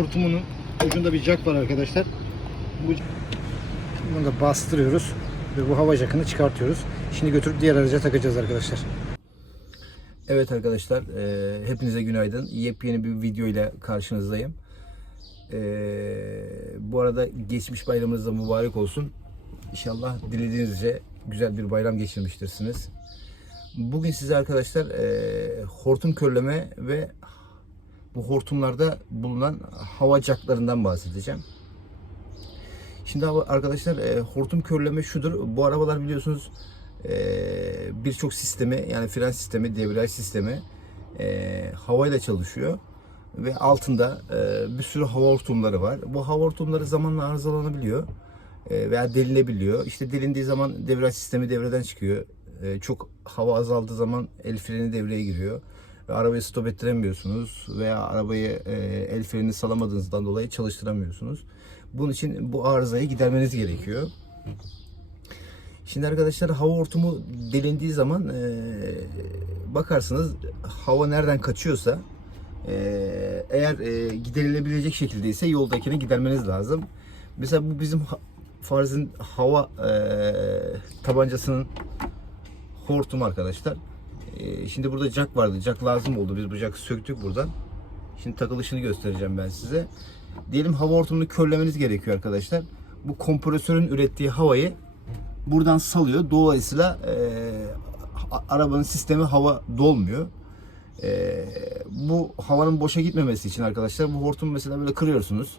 Hortumunun ucunda bir jack var arkadaşlar. Bu bunu da bastırıyoruz ve bu hava jackını çıkartıyoruz. Şimdi götürüp diğer araca takacağız arkadaşlar. Evet arkadaşlar, e, hepinize günaydın. Yepyeni bir video ile karşınızdayım. E, bu arada geçmiş bayramınız da mübarek olsun. İnşallah dilediğinizce güzel bir bayram geçirmiştirsiniz. Bugün size arkadaşlar e, hortum körleme ve bu hortumlarda bulunan hava jacklarından bahsedeceğim. Şimdi arkadaşlar e, hortum körleme şudur. Bu arabalar biliyorsunuz e, birçok sistemi yani fren sistemi, debriyaj sistemi e, havayla çalışıyor ve altında bir sürü hava hortumları var. Bu hava hortumları zamanla arızalanabiliyor veya delinebiliyor. İşte delindiği zaman debriyaj sistemi devreden çıkıyor. Çok hava azaldığı zaman el freni devreye giriyor. Arabayı stop ettiremiyorsunuz veya arabayı e, el freni salamadığınızdan dolayı çalıştıramıyorsunuz. Bunun için bu arızayı gidermeniz gerekiyor. Şimdi arkadaşlar hava hortumu delindiği zaman e, bakarsınız hava nereden kaçıyorsa e, eğer e, giderilebilecek şekilde ise yoldakini gidermeniz lazım. Mesela bu bizim ha- farzın hava e, tabancasının hortumu arkadaşlar. E, şimdi burada jack vardı. Jack lazım oldu. Biz bu jack'ı söktük buradan. Şimdi takılışını göstereceğim ben size. Diyelim hava hortumunu körlemeniz gerekiyor arkadaşlar. Bu kompresörün ürettiği havayı buradan salıyor. Dolayısıyla e, arabanın sistemi hava dolmuyor. E, bu havanın boşa gitmemesi için arkadaşlar bu hortumu mesela böyle kırıyorsunuz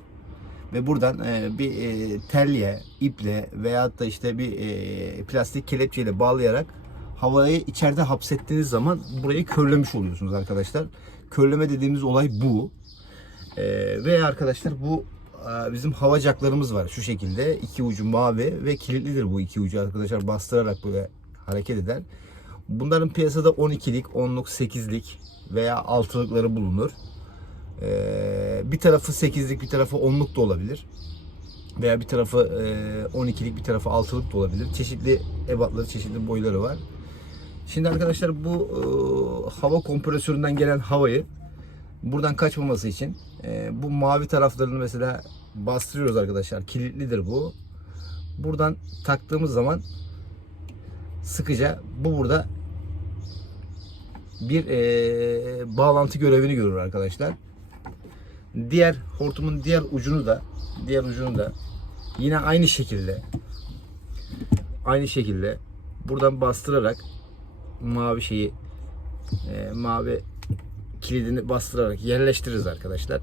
ve buradan e, bir e, telye, iple veyahut da işte bir e, plastik kelepçeyle bağlayarak havayı içeride hapsettiğiniz zaman burayı körlemiş oluyorsunuz arkadaşlar. Körleme dediğimiz olay bu. E, ve arkadaşlar bu e, bizim hava jacklarımız var şu şekilde. iki ucu mavi ve kilitlidir bu iki ucu arkadaşlar bastırarak böyle hareket eder. Bunların piyasada 12'lik, 10'luk, 8'lik veya 6'lıkları bulunur. Ee, bir tarafı 8'lik bir tarafı 10'luk da olabilir. Veya bir tarafı e, 12'lik bir tarafı 6'lık da olabilir. Çeşitli ebatları, çeşitli boyları var. Şimdi arkadaşlar bu e, hava kompresöründen gelen havayı buradan kaçmaması için e, bu mavi taraflarını mesela bastırıyoruz arkadaşlar. Kilitlidir bu. Buradan taktığımız zaman sıkıca bu burada bir e, bağlantı görevini görür arkadaşlar. Diğer hortumun diğer ucunu da diğer ucunu da yine aynı şekilde aynı şekilde buradan bastırarak mavi şeyi e, mavi kilidini bastırarak yerleştiririz arkadaşlar.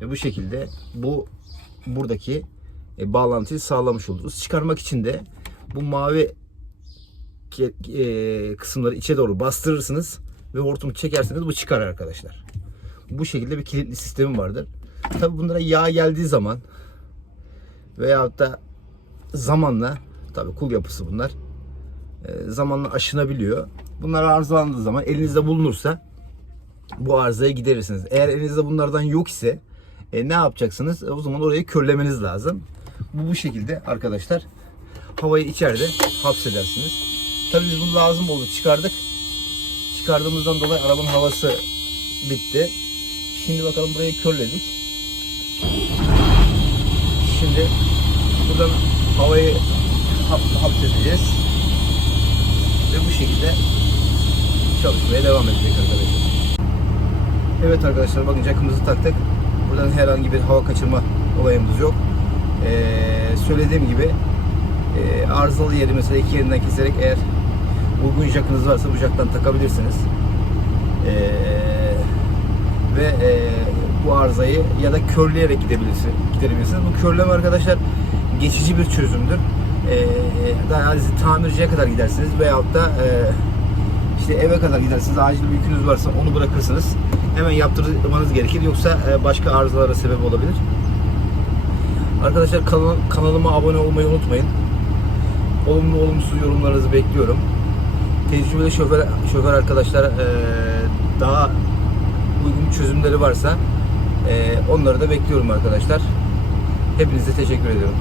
Ve bu şekilde bu buradaki e, bağlantıyı sağlamış oluruz. Çıkarmak için de bu mavi e, kısımları içe doğru bastırırsınız ve hortumu çekerseniz bu çıkar arkadaşlar. Bu şekilde bir kilitli sistemi vardır. Tabi bunlara yağ geldiği zaman veyahut da zamanla tabi kul yapısı bunlar zamanla aşınabiliyor. Bunlar arızalandığı zaman elinizde bulunursa bu arızayı giderirsiniz. Eğer elinizde bunlardan yok ise e, ne yapacaksınız? E, o zaman orayı körlemeniz lazım. Bu bu şekilde arkadaşlar havayı içeride hapsedersiniz. Tabii biz bunu lazım oldu çıkardık. Çıkardığımızdan dolayı arabanın havası bitti. Şimdi bakalım burayı körledik. Şimdi buradan havayı hap, hapsedeceğiz. Ve bu şekilde çalışmaya devam edecek arkadaşlar. Evet arkadaşlar bakın jackımızı taktık. Buradan herhangi bir hava kaçırma olayımız yok. Ee, söylediğim gibi e, arızalı yeri mesela iki yerinden keserek eğer uygun jackınız varsa bu jacktan takabilirsiniz. Ee, ve e, bu arızayı ya da körleyerek gidebilirsiniz, gidebilirsiniz. Bu körleme arkadaşlar geçici bir çözümdür. Ee, daha az tamirciye kadar gidersiniz veyahut da e, işte eve kadar gidersiniz. Acil bir yükünüz varsa onu bırakırsınız. Hemen yaptırmanız gerekir. Yoksa e, başka arızalara sebep olabilir. Arkadaşlar kanal, kanalıma abone olmayı unutmayın. Olumlu olumsuz yorumlarınızı bekliyorum. Tecrübeli şoför, şoför arkadaşlar e, daha uygun çözümleri varsa e, onları da bekliyorum arkadaşlar. Hepinize teşekkür ediyorum.